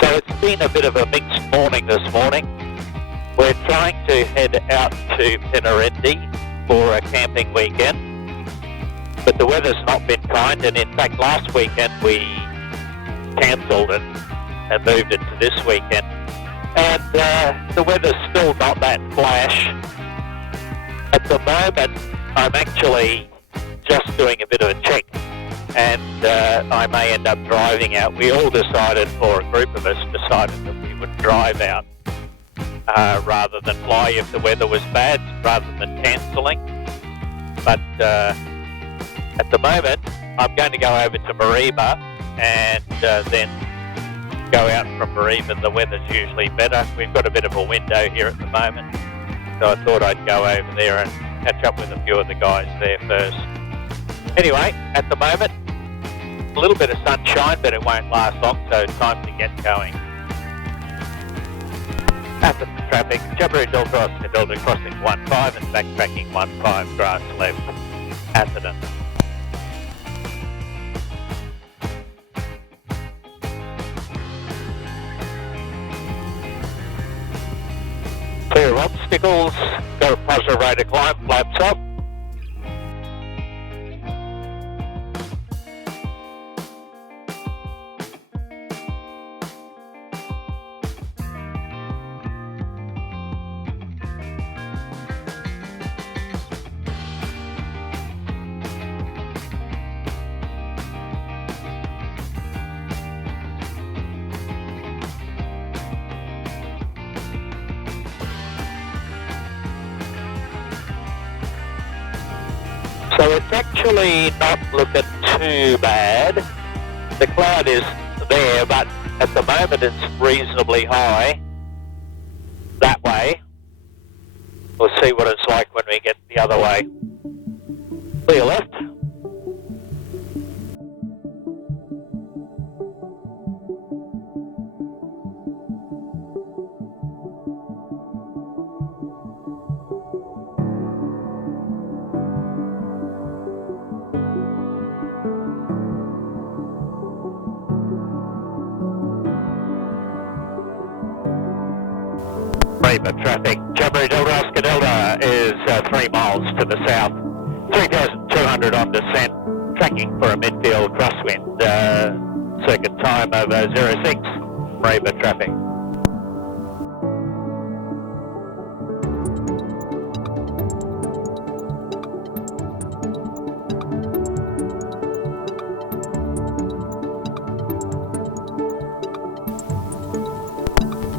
So it's been a bit of a mixed morning this morning. We're trying to head out to Pinnarendi for a camping weekend, but the weather's not been kind, and in fact last weekend we cancelled it and moved it to this weekend. And the weather's still not that flash. At the moment I'm actually just doing a bit of a check, and I may end up driving out. We all decided, or a group of us decided, that we would drive out rather than fly if the weather was bad, rather than cancelling. But at the moment, I'm going to go over to Mariba and then go out from Mariba. The weather's usually better. We've got a bit of a window here at the moment, so I thought I'd go over there and catch up with a few of the guys there first. Anyway, at the moment, a little bit of sunshine, but it won't last long, so time to get going. Atherton traffic, Jabiru Delta crossing 15 and backtracking 15 grass left, Atherton. Clear of obstacles, got a positive rate of climb, flaps up. So it's actually not looking too bad. The cloud is there, but at the moment it's reasonably high that way. We'll see what it's like when we get the other way. Clear left. Traffic, Jabiru Delta is 3 miles to the south, 3,200 on descent, tracking for a midfield crosswind, circuit time of 06, Mariba traffic.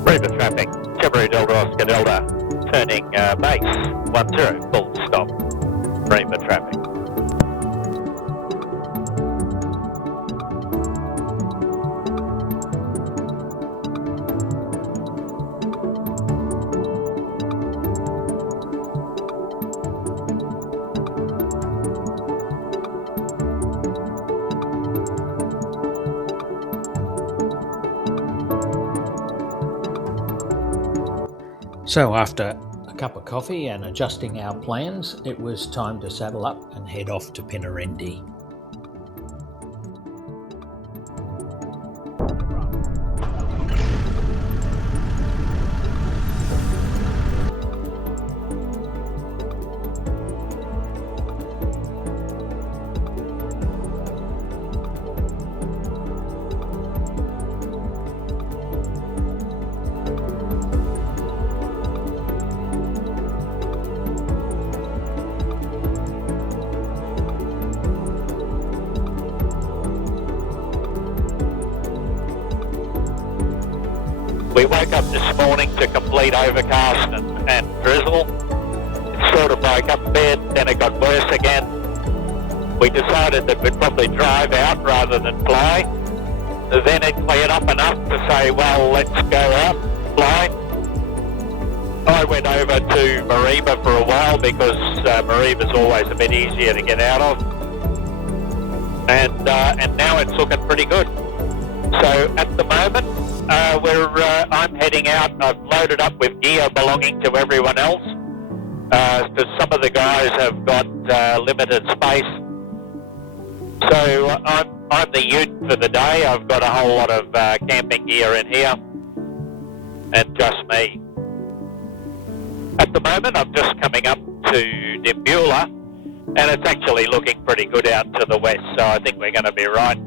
Mariba traffic, Jabiru Delta, turning base, 10, full stop, Mariba traffic. So after a cup of coffee and adjusting our plans, it was time to saddle up and head off to Pinnarendi. We woke up this morning to complete overcast and drizzle. It sort of broke up a bit, then it got worse again. We decided that we'd probably drive out rather than fly. Then it cleared up enough to say, well, let's go out, fly. I went over to Mariba for a while because Mariba's always a bit easier to get out of. And now it's looking pretty good. So at the moment, I'm heading out. I've loaded up with gear belonging to everyone else because some of the guys have got limited space. So I'm I'm the ute for the day. I've got a whole lot of camping gear in here, and just me. At the moment, I'm just coming up to Dimbula, and it's actually looking pretty good out to the west, so I think we're going to be right.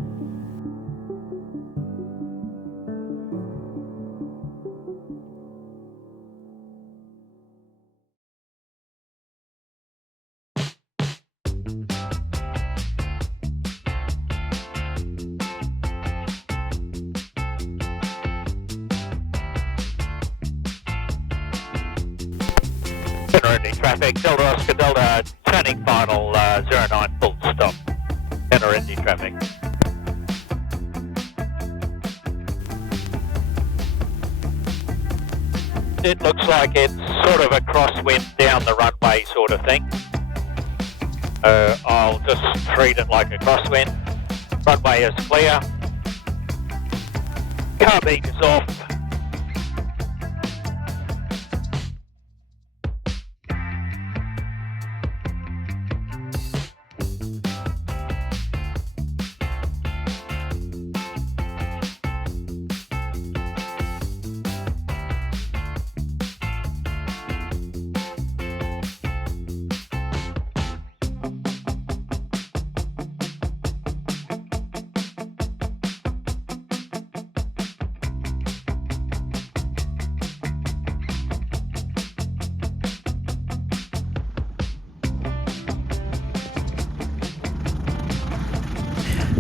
Pinnarendi traffic, Delta Oscar Delta, turning final 09 full stop. Pinnarendi traffic. It looks like it's sort of a crosswind down the runway sort of thing. I'll just treat it like a crosswind. Runway is clear. Carbine is off.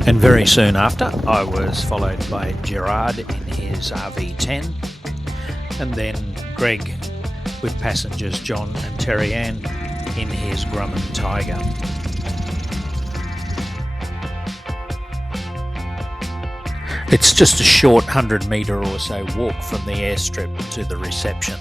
And very soon after, I was followed by Gerard in his RV10, and then Greg with passengers John and Terry Ann in his Grumman Tiger. It's just a short 100-metre or so walk from the airstrip to the reception.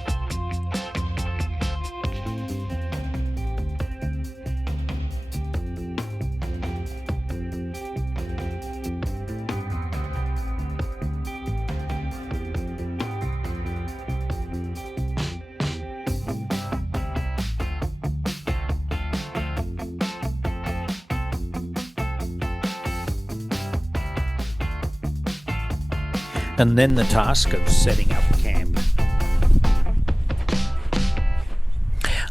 And then the task of setting up camp.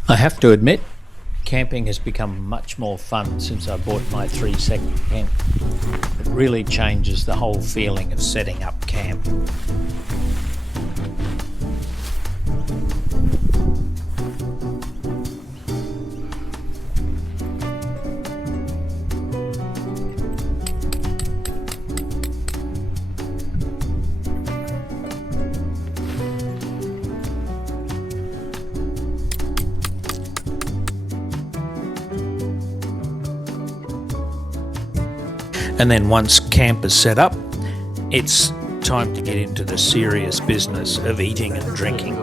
I have to admit, camping has become much more fun since I bought my 3-second tent. It really changes the whole feeling of setting up camp. And then once camp is set up, it's time to get into the serious business of eating and drinking.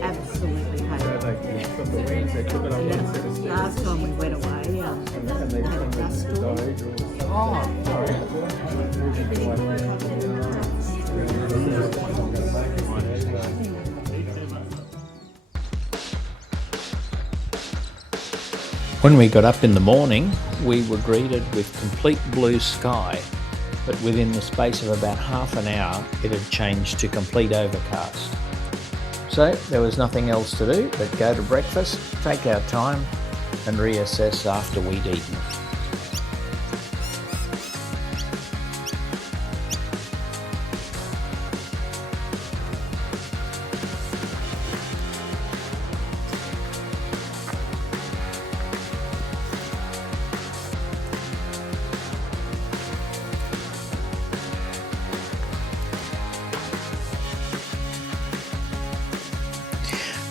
Absolutely hated. Last time we went away, we had a dust storm. When we got up in the morning, we were greeted with complete blue sky, but within the space of about half an hour, it had changed to complete overcast. So there was nothing else to do but go to breakfast, take our time, and reassess after we'd eaten.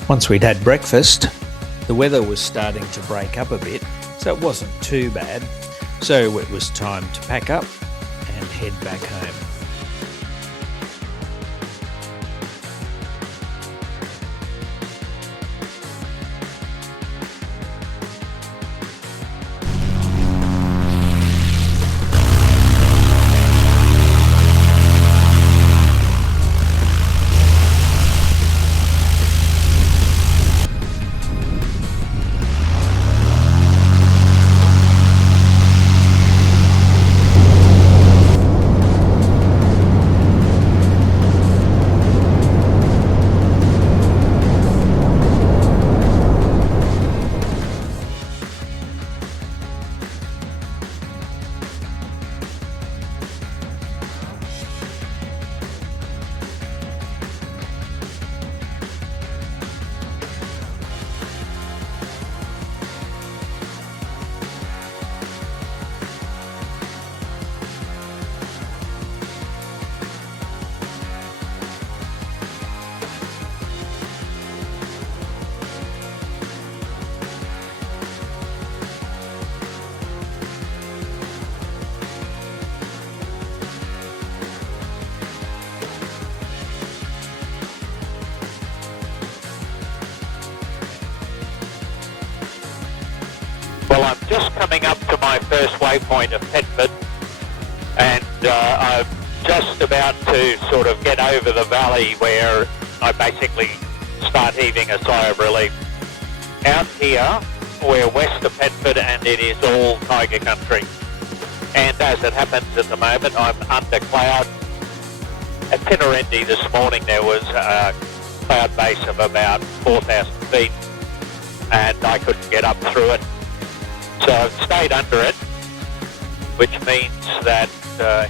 Once we'd had breakfast, the weather was starting to break up a bit, so it wasn't too bad. So it was time to pack up and head back home. just coming up to my first waypoint of Petford, and I'm just about to sort of get over the valley where I basically start heaving a sigh of relief. Out here, we're west of Petford and it is all tiger country. And as it happens at the moment, I'm under cloud. At Pinnarendi this morning there was a cloud base of about 4,000 feet and I couldn't get up through it. So I've stayed under it, which means that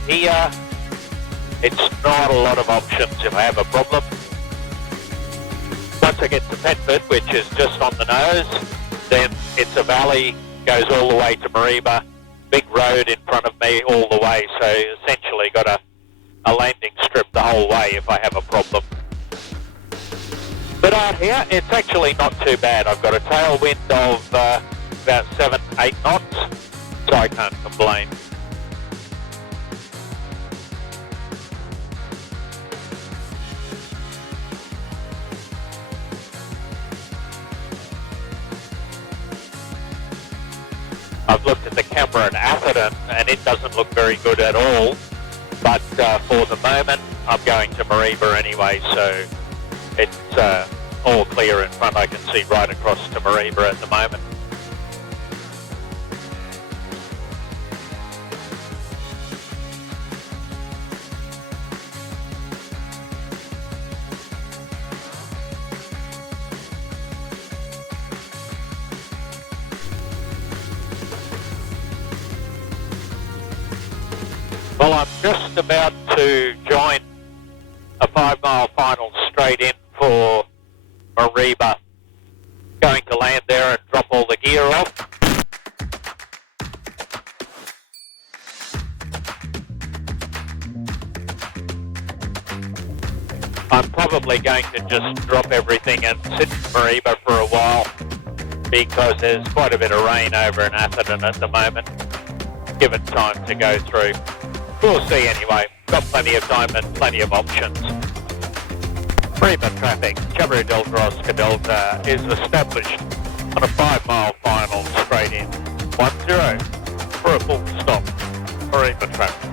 here it's not a lot of options if I have a problem. Once I get to Petford, which is just on the nose, then it's a valley, goes all the way to Mariba, big road in front of me all the way, so essentially got a landing strip the whole way if I have a problem. But out here, it's actually not too bad. I've got a tailwind of about 7-8 knots, so I can't complain. I've looked at the camera in Atherton and it doesn't look very good at all, but for the moment I'm going to Mariba anyway, so it's all clear in front. I can see right across to Mariba at the moment. Well, I'm just about to join a 5-mile final straight in for Mariba. Going to land there and drop all the gear off. I'm probably going to just drop everything and sit in Mariba for a while because there's quite a bit of rain over in Atherton at the moment. Give it time to go through. We'll see anyway. Got plenty of time and plenty of options. Mariba traffic, Jabiru Delta Oscar Delta is established on a 5-mile final straight in 10 for a full stop. Mariba traffic.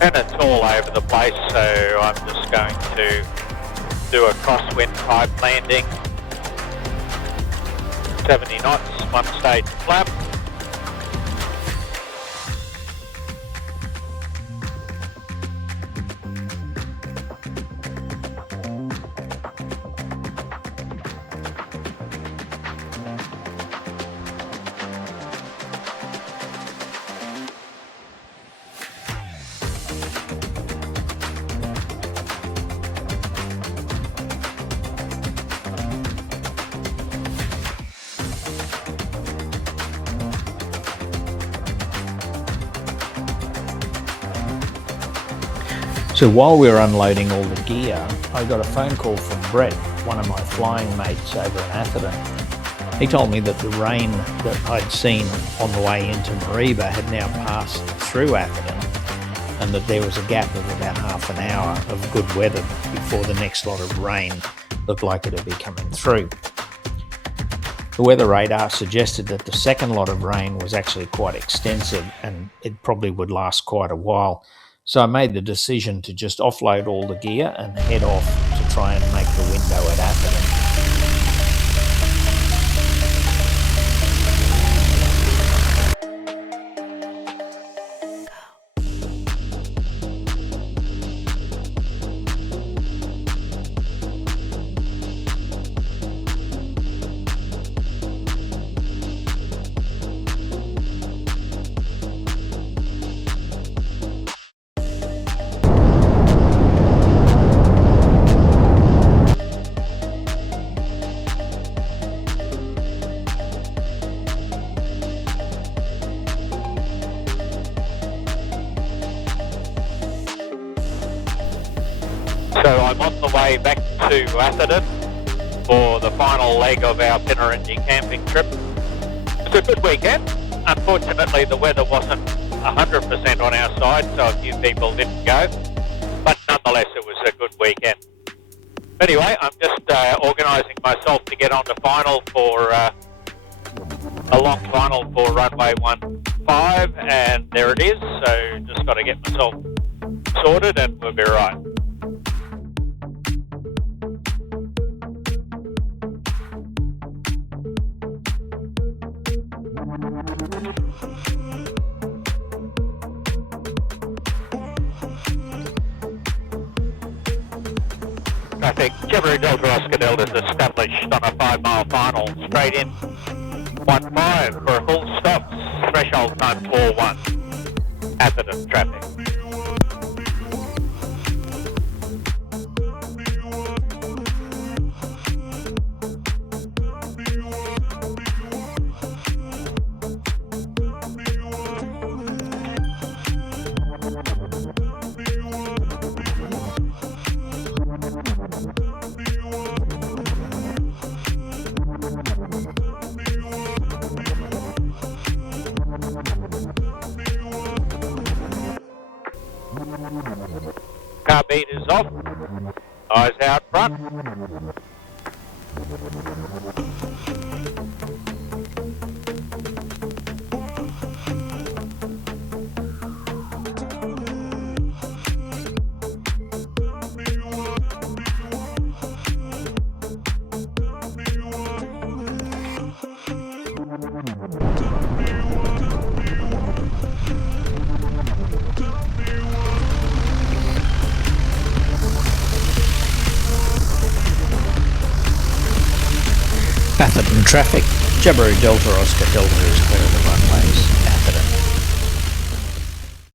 And it's all over the place, so I'm just going to do a crosswind type landing. 70 knots, 1 stage flap. So while we were unloading all the gear, I got a phone call from Brett, one of my flying mates over in Atherton. He told me that the rain that I'd seen on the way into Mariba had now passed through Atherton and that there was a gap of about half an hour of good weather before the next lot of rain looked like it would be coming through. The weather radar suggested that the second lot of rain was actually quite extensive and it probably would last quite a while. So I made the decision to just offload all the gear and head off to try and make the window at Atherton. So I'm on the way back to Atherton. for the final leg of our Pinnarendi camping trip. It was a good weekend. Unfortunately, the weather wasn't 100% on our side, so a few people didn't go. But nonetheless, it was a good weekend. Anyway, I'm just organising myself to get on to final for a long final for runway 15, and there it is. So just got to get myself sorted and we'll be right. Traffic, Jabiru Delta Oscar Delta is established on a 5-mile final, straight in 15 for a full stop, threshold time 4-1, Atherton traffic. Car beat is off, eyes out front. Atherton traffic, Jabiru Delta Oscar Delta is clear of the runways.